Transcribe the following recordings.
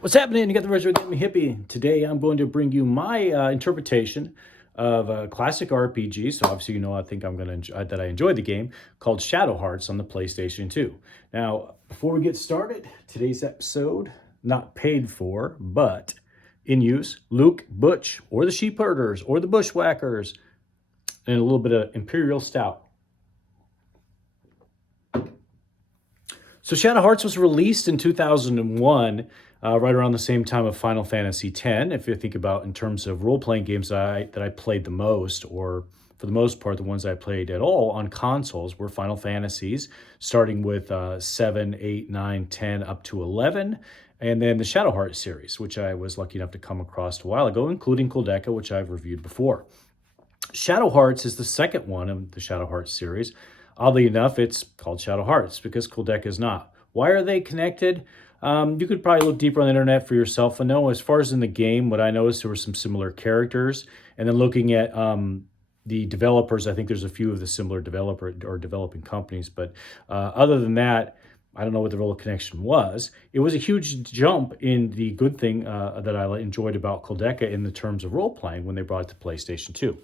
What's happening? You got the retro gaming hippie. Today I'm going to bring you my interpretation of a classic RPG. So obviously I think I'm going to that I enjoyed the game called Shadow Hearts on the PlayStation 2. Now, before we get started, today's episode not paid for, but in use. Luke, Butch, or the Sheep Herders, or the Bushwhackers, and a little bit of Imperial Stout. So Shadow Hearts was released in 2001, right around the same time of Final Fantasy X. If you think about in terms of role-playing games that I played the most, or for the most part, the ones I played at all on consoles were Final Fantasies, starting with 7, 8, 9, 10, up to 11, and then the Shadow Hearts series, which I was lucky enough to come across a while ago, including Kuldeka, which I've reviewed before. Shadow Hearts is the second one of the Shadow Hearts series. Oddly enough, it's called Shadow Hearts because Kuldeka is not. Why are they connected? You could probably look deeper on the internet for yourself and know. As far as in the game, what I noticed, there were some similar characters. And then looking at the developers, I think there's a few of the similar developer or developing companies. But other than that, I don't know what the real connection was. It was a huge jump in the good thing that I enjoyed about Kuldeka in the terms of role-playing when they brought it to PlayStation 2.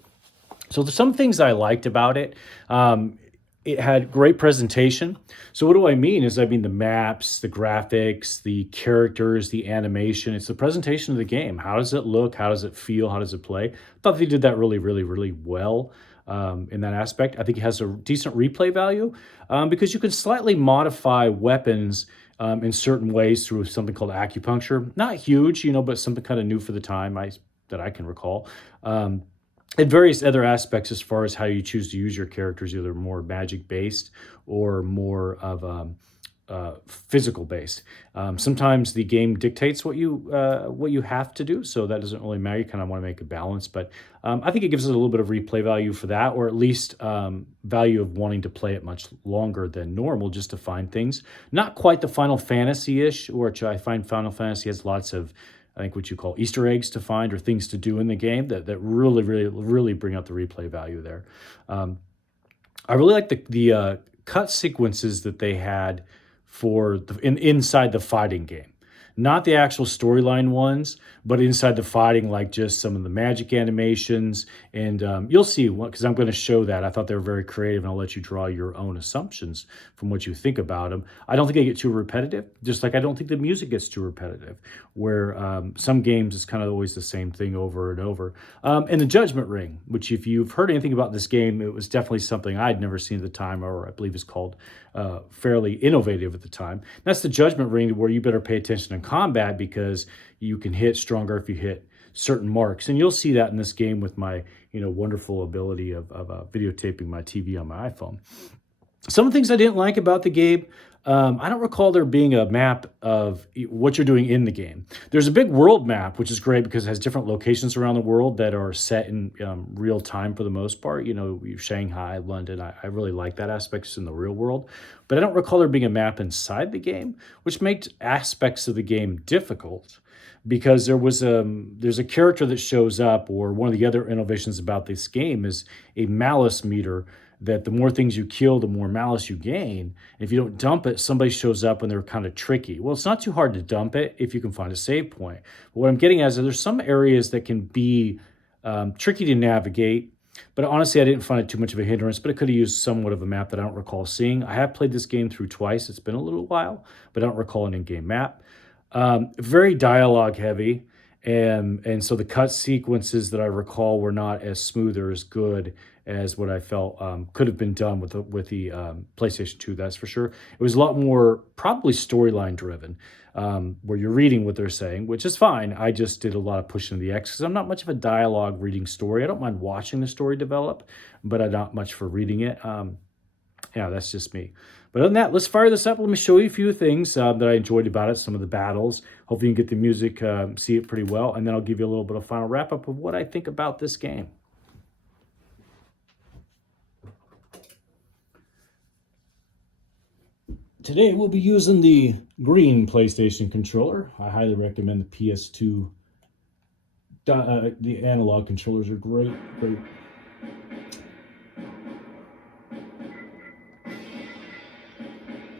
So there's some things I liked about it. It had great presentation. So what do I mean is, I mean the maps, the graphics, the characters, the animation. It's the presentation of the game. How does it look? How does it feel? How does it play? I thought they did that really, really, really well in that aspect. I think it has a decent replay value because you can slightly modify weapons in certain ways through something called acupuncture. Not huge, but something kind of new for the time that I can recall. And various other aspects as far as how you choose to use your characters, either more magic based or more of physical based. Sometimes the game dictates what you have to do, so that doesn't really matter. You kind of want to make a balance, but I think it gives it a little bit of replay value for that, or at least value of wanting to play it much longer than normal just to find things. Not quite the Final Fantasy-ish, which I find Final Fantasy has lots of, I think, what you call Easter eggs to find or things to do in the game that really, really, really bring out the replay value there. I really like the cut sequences that they had for inside the fighting game. Not the actual storyline ones, but inside the fighting, like just some of the magic animations. And you'll see, because I'm going to show that. I thought they were very creative, and I'll let you draw your own assumptions from what you think about them. I don't think they get too repetitive, just like I don't think the music gets too repetitive, where some games it's kind of always the same thing over and over. And the Judgment Ring, which if you've heard anything about this game, it was definitely something I'd never seen at the time, or I believe is called fairly innovative at the time. That's the Judgment Ring, where you better pay attention in combat because you can hit stronger if you hit certain marks. And you'll see that in this game with my wonderful ability of videotaping my TV on my iPhone. Some things I didn't like about the game, I don't recall there being a map of what you're doing in the game. There's a big world map, which is great because it has different locations around the world that are set in real time for the most part. Shanghai, London. I really like that aspect just in the real world. But I don't recall there being a map inside the game, which makes aspects of the game difficult because there's a character that shows up, or one of the other innovations about this game is a malice meter, that the more things you kill, the more malice you gain. If you don't dump it, somebody shows up and they're kind of tricky. Well, it's not too hard to dump it if you can find a save point. But what I'm getting at is that there's some areas that can be tricky to navigate, but honestly, I didn't find it too much of a hindrance, but it could have used somewhat of a map that I don't recall seeing. I have played this game through twice. It's been a little while, but I don't recall an in-game map. Very dialogue heavy. And so the cut sequences that I recall were not as smooth or as good as what I felt could have been done with the PlayStation 2, that's for sure. It was a lot more probably storyline driven, where you're reading what they're saying, which is fine. I just did a lot of pushing the X because I'm not much of a dialogue reading story. I don't mind watching the story develop, but I'm not much for reading it. Yeah, that's just me. But other than that, let's fire this up. Let me show you a few things that I enjoyed about it, some of the battles. Hopefully you can get the music, see it pretty well, and then I'll give you a little bit of final wrap-up of what I think about this game. Today we'll be using the green PlayStation controller. I highly recommend the PS2. The analog controllers are great.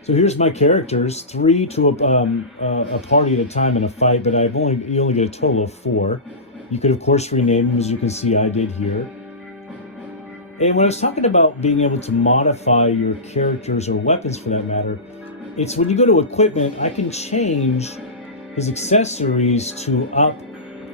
So here's my characters: 3 to a party at a time in a fight, but you only get a total of 4. You could of course rename them, as you can see I did here. And when I was talking about being able to modify your characters or weapons for that matter, it's when you go to equipment, I can change his accessories to up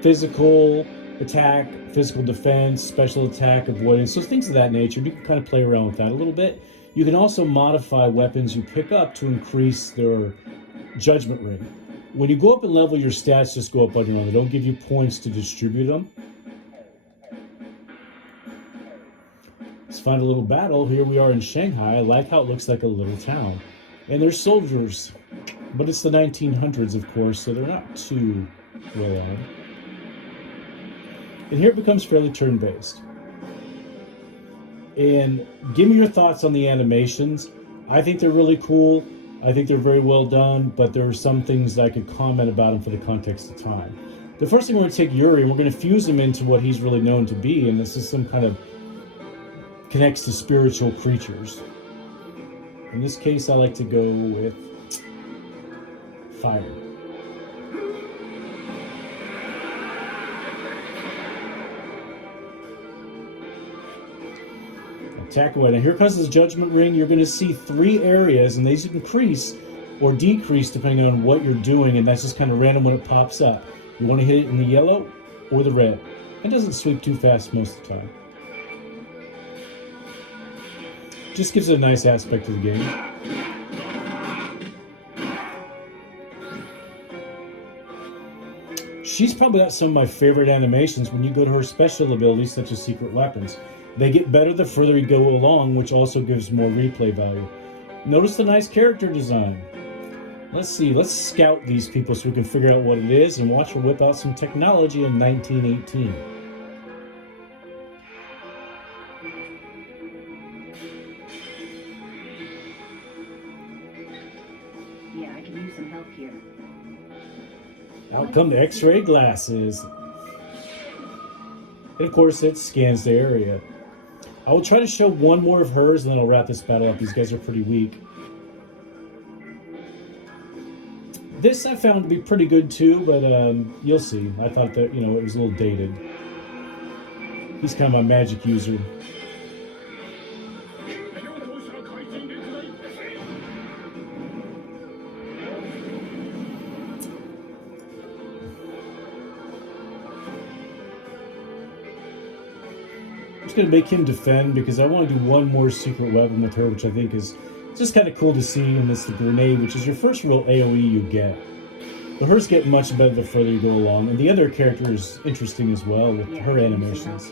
physical attack, physical defense, special attack, avoidance, so things of that nature. You can kind of play around with that a little bit. You can also modify weapons you pick up to increase their judgment ring. When you go up and level, your stats just go up on your own. They don't give you points to distribute them. Let's find a little battle. Here we are in Shanghai. I like how it looks like a little town. And there's soldiers. But it's the 1900s, of course, so they're not too well on. And here it becomes fairly turn-based. And give me your thoughts on the animations. I think they're really cool. I think they're very well done, but there are some things that I could comment about them for the context of time. The first thing, we're going to take Yuri and we're going to fuse him into what he's really known to be, and this is some kind of connects to spiritual creatures. In this case, I like to go with fire. Attack away. Now here comes this judgment ring. You're going to see 3 areas, and these increase or decrease depending on what you're doing, and that's just kind of random when it pops up. You want to hit it in the yellow or the red. It doesn't sweep too fast most of the time. Just gives it a nice aspect to the game. She's probably got some of my favorite animations when you go to her special abilities, such as secret weapons. They get better the further you go along, which also gives more replay value. Notice the nice character design. Let's see, let's scout these people so we can figure out what it is and watch her whip out some technology in 1918. Yeah, I can use some help here. Out come the X-ray glasses. And of course, it scans the area. I will try to show one more of hers, and then I'll wrap this battle up. These guys are pretty weak. This I found to be pretty good too, but you'll see. I thought that, it was a little dated. He's kind of a magic user. I'm just going to make him defend because I want to do one more secret weapon with her, which I think is just kind of cool to see, and it's the grenade, which is your first real AoE you get. But hers get much better the further you go along, and the other character is interesting as well with her animations.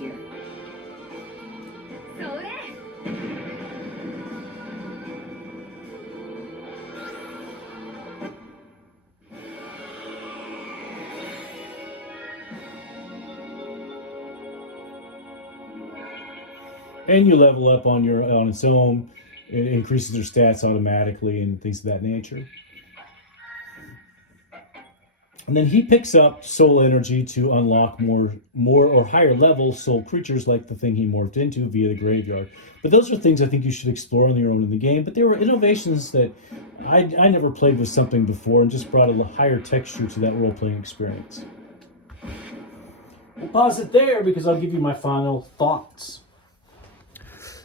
And you level up on its own. It increases your stats automatically and things of that nature. And then he picks up soul energy to unlock more or higher level soul creatures, like the thing he morphed into via the graveyard. But those are things I think you should explore on your own in the game. But there were innovations that I never played with something before and just brought a higher texture to that role-playing experience. We'll pause it there because I'll give you my final thoughts.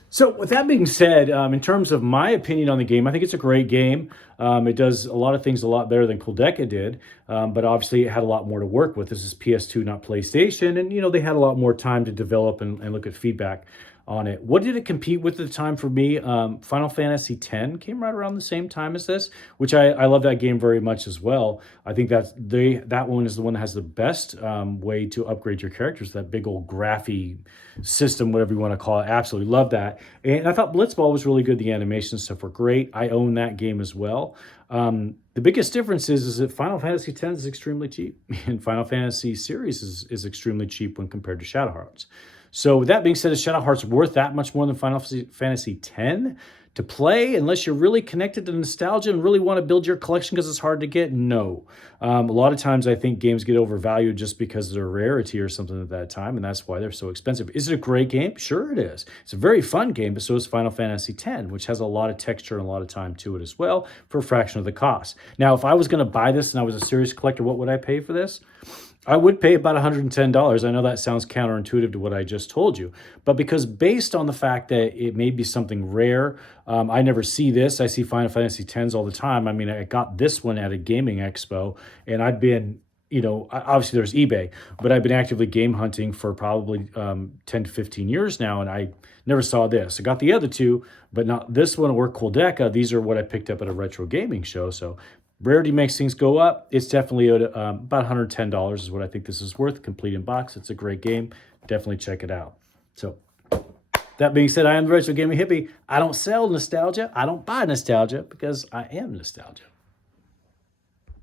So with that being said, in terms of my opinion on the game, I think it's a great game. It does a lot of things a lot better than Kuldeka did, but obviously it had a lot more to work with. This is PS2, not PlayStation, and they had a lot more time to develop and look at feedback on it. What did it compete with at the time for me? Final Fantasy X came right around the same time as this, which I love that game very much as well. I think that one is the one that has the best way to upgrade your characters, that big old graphy system, whatever you want to call it. Absolutely love that. And I thought Blitzball was really good. The animation stuff were great. I own that game as well. The biggest difference is that Final Fantasy X is extremely cheap, and Final Fantasy series is extremely cheap when compared to Shadow Hearts. So with that being said, is Shadow Hearts worth that much more than Final Fantasy X? to play unless you're really connected to nostalgia and really want to build your collection because it's hard to get? No. A lot of times I think games get overvalued just because they're a rarity or something at that time, and that's why they're so expensive. Is it a great game? Sure it is. It's a very fun game, but so is Final Fantasy X, which has a lot of texture and a lot of time to it as well for a fraction of the cost. Now, if I was going to buy this and I was a serious collector, what would I pay for this? I would pay about $110. I know that sounds counterintuitive to what I just told you, but because based on the fact that it may be something rare, I never see this. I see Final Fantasy X all the time. I mean, I got this one at a gaming expo, and I've been, obviously there's eBay, but I've been actively game hunting for probably 10 to 15 years now, and I never saw this. I got the other two, but not this one or Quildeca. These are what I picked up at a retro gaming show, so rarity makes things go up. It's definitely about $110 is what I think this is worth, complete in box. It's a great game. Definitely check it out. So that being said, I am the Retro Gaming Hippie. I don't sell nostalgia. I don't buy nostalgia because I am nostalgia.